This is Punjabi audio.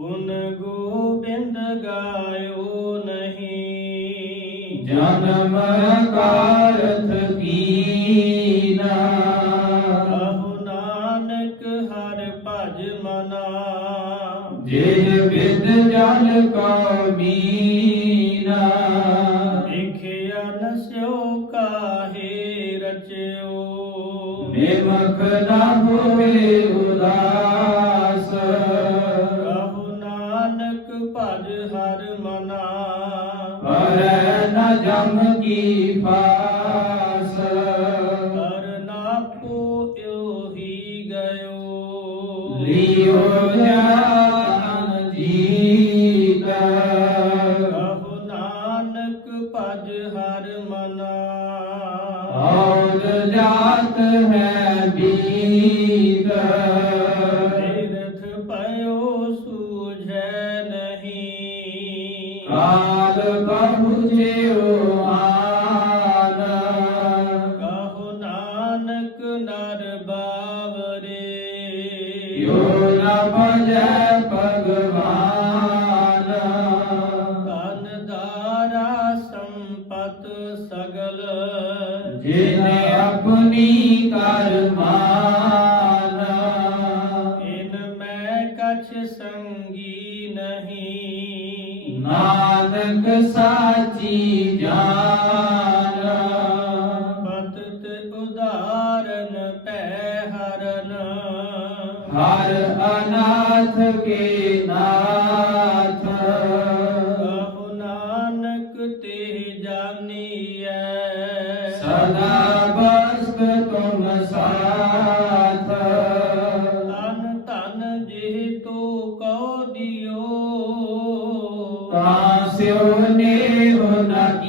ਗੁਣ ਗੋਬਿੰਦ ਗਾਇਓ ਨਹੀਂ। ਜਨਮ ਕਾਰਥ ਕੀਨਾ। ਕਹੋ ਨਾਨਕ ਹਰ ਭਜ ਮਨਾ। ਜਿਹ ਵਿਦ ਜਨ ਕੋ ਮੀਨਾ। ਦੇਖਿਆ ਨਸਿਓ ਕਾਹੇ ਰਚਿਓ। ਨਿਮਖ ਨਾ ਹੋਵੇ ਉਦਾਸ ਹਰ ਮਨਾ। ਪਰ ਨ ਜਮ ਕੀ ਫਾਸ। ਹਰ ਨਾਪੋ ਇਹੀ ਗਇਓ। ਲਿਓ ਜਾਨ ਜੀਤਾ। ਕਹੋ ਨਾਨਕ ਭਜ ਹਰ ਮਨਾ। ਔਦ ਜਾਤ ਹੈ ਬੀਤ। ਕਾਲ ਪਹੁੰਚਿਓ ਆਨ ਕਹੋ ਨਾਨਕ ਨਰ ਬਾਵਰੇ। ਯੋ ਨ ਭਜੈ ਭਗਵਾਨ। ਧਨ ਦਾਰਾ ਸੰਪਤ ਸਗਲ। ਜਿਨੇ ਆਪਣੀ ਕਰਮਾਨ। ਇਨ ਮੈਂ ਕਛ ਸੰਗੀ ਨਹੀਂ। ਨਾਨਕ ਸਾਚੀ ਜਾਨ। ਪਤਤ ਉਦਾਰਨ ਪੈ ਹਰਨ। ਹਰ ਅਨਾਥ ਕੇ ਨਾਥ। ਕਹੋ ਨਾਨਕ ਤੇ ਜਾਨੀਐ। ਸਦਾ ਬਸਤ ਤੁਮ ਸਾਥ। ਤਨ ਤਨ ਜਿਹ ਤੋ ਕਉ ਦਿਓ। ਤਾਂ ਸਿਉ ਨੇ ਹੋ ਨ